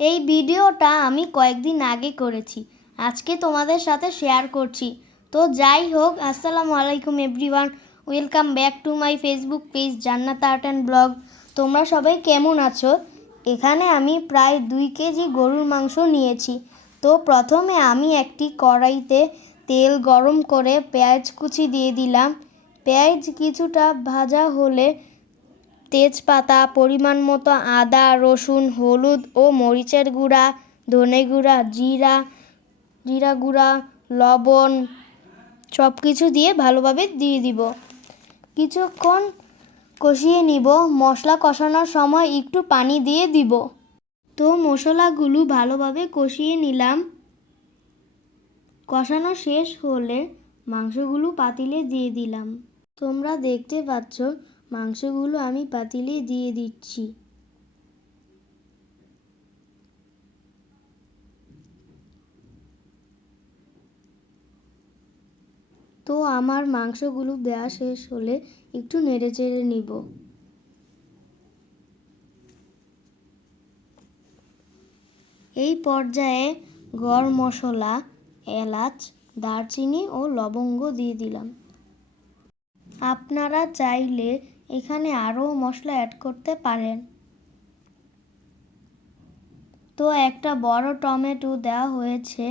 এই ভিডিওটা আমি কয়েকদিন আগে করেছি, আজকে তোমাদের সাথে শেয়ার করছি। তো যাই হোক, আসসালামু আলাইকুম everyone, welcome back to my Facebook page জান্নাত আর্ট অ্যান্ড ব্লগ। তোমরা সবাই কেমন আছো? এখানে আমি প্রায় 2 কেজি গরুর মাংস নিয়েছি। তো প্রথমে আমি একটি কড়াইতে তেল গরম করে পেঁয়াজ কুচি দিয়ে দিলাম। পেঁয়াজ কিছুটা ভাজা হলে তেজপাতা, পরিমাণ মতো আদা, রসুন, হলুদ ও মরিচের গুঁড়া, ধনে গুঁড়া, জিরা গুঁড়া, লবণ সব কিছু দিয়ে ভালোভাবে দিয়ে দিব। কিছুক্ষণ কষিয়ে নিব। মশলা কষানোর সময় একটু পানি দিয়ে দিব। তো মশলাগুলো ভালোভাবে কষিয়ে নিলাম। কষানো শেষ হলে মাংসগুলো পাতিলে দিয়ে দিলাম। তোমরা দেখতে পাচ্ছ মাংসগুলো আমি পাতিলে দিয়ে দিচ্ছি। তো আমার মাংসগুলো দেওয়া শেষ হলে একটু নেড়েচেড়ে নিব। এই পর্যায়ে গরম মশলা, এলাচ, দারচিনি ও লবঙ্গ দিয়ে দিলাম। আপনারা চাইলে এখানে আরও মশলা অ্যাড করতে পারেন। তো একটা বড় টমেটো দেওয়া হয়েছে।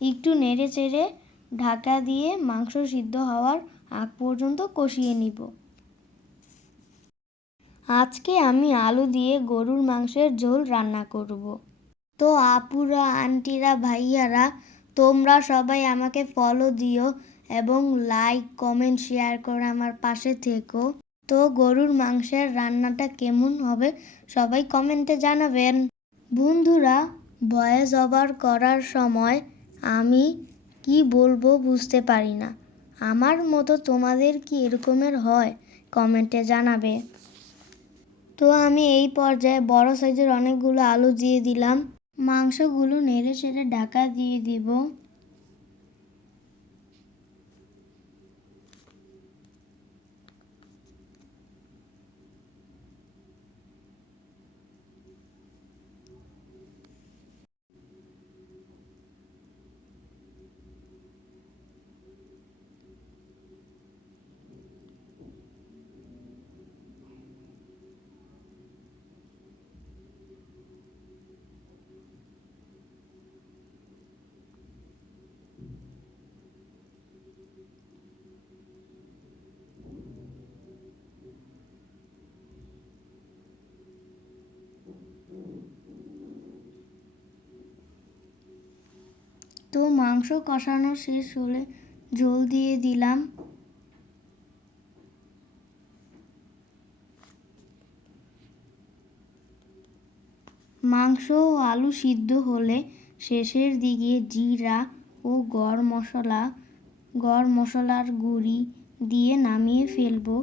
একটু নেড়েচেড়ে ঢাকা দিয়ে মাংস সিদ্ধ হওয়ার আগ পর্যন্ত কষিয়ে নিব। আজকে আমি আলু দিয়ে গরুর মাংসের ঝোল রান্না করব। তো আপুরা, আন্টিরা, ভাইয়ারা, তোমরা সবাই আমাকে ফলো দিও এবং লাইক, কমেন্ট, শেয়ার করে আমার পাশে থেকো। তো গরুর মাংসের রান্নাটা কেমন হবে সবাই কমেন্টে জানাবেন। বন্ধুরা, ভয়েস ওভার করার সময় আমি কি বলবো বুঝতে পারি না। আমার মতো তোমাদের কি এরকমের হয়? কমেন্টে জানাবে। তো আমি এই পর্যায়ে বড় সাইজের অনেকগুলো আলু দিয়ে দিলাম। মাংসগুলো নেড়ে চেড়ে ঢাকা দিয়ে দিব। তো মাংস কষানো শেষ হলে ঝোল দিয়ে দিলাম। মাংস ও আলু সিদ্ধ হলে শেষের দিকে জিরা ও গরম মশলার গুঁড়ি দিয়ে নামিয়ে ফেলবো।